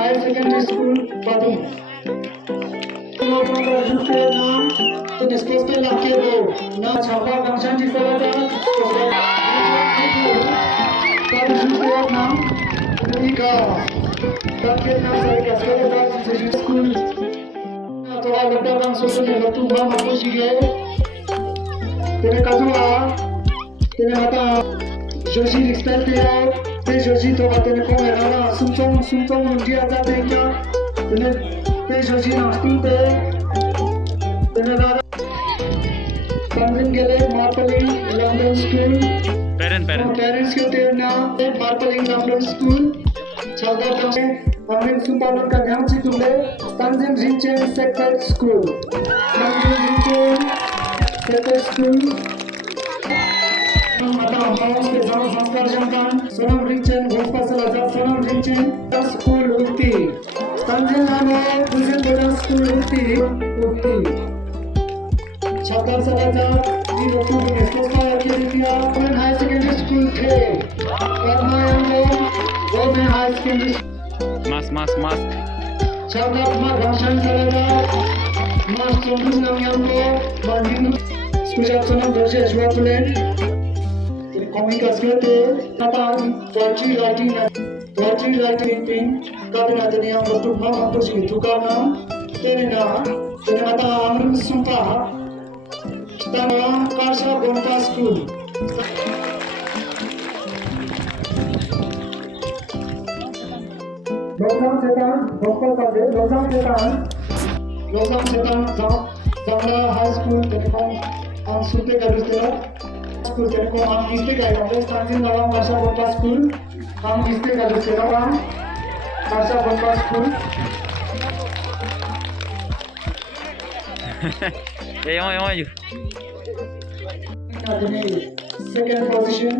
Higher Secondary School, Padum. नाम तो discuss पे लाके दो ना छापा फंक्शन जिस तरह का नाम का ताकि नाम से कैसे होगा स्कूल तो लगता है सोशल मीडिया तू वहां मत शीगे तेरे कजुआ तेरे हता जोशी रिस्पेक्ट दिया ते जोशी तो तेरे को मेरा सुनचों मुझे आता देखा तेरे ते जोशी नास्ती ते तेरे दादा पंद्रह के लिए मार्पलिंग लंदन स्कूल पेरेंट्स के तेरे नाम मार्पलिंग लंदन स्कूल चलता था हमने सुपालों का नाम से तुम्हें Tanzim Rinchen sector school Maus ke Zama Sanskar Jamkan, Sonam Rinchen, Bhojpa Salazar, Sonam Rinchen, School Ukti. Tanjil Namo, Bhujan Boda School Ukti. Chakar Salazar, Ji Rotu Escosta Akademia, Women High Secondary School 3. Karmayango, Women High Secondary School. Mas. Chakar Kumar Ramshan Salazar, Mas Chondus Namyango, Bandinu, Skushab Sonam Doshi Ashwapulen. Coming as good poetry writing pin karena tadi yang waktu malam tu sih tukar nam ternyata amrin sumpah kita Karsha Bonta School Lozam Setan Zamra High School telepon Sute Kadustela School telepon इसके क्या है starting वाला काशा बोटा school हम इसके का जो सेवा काशा बोटा स्कूल Yo. second position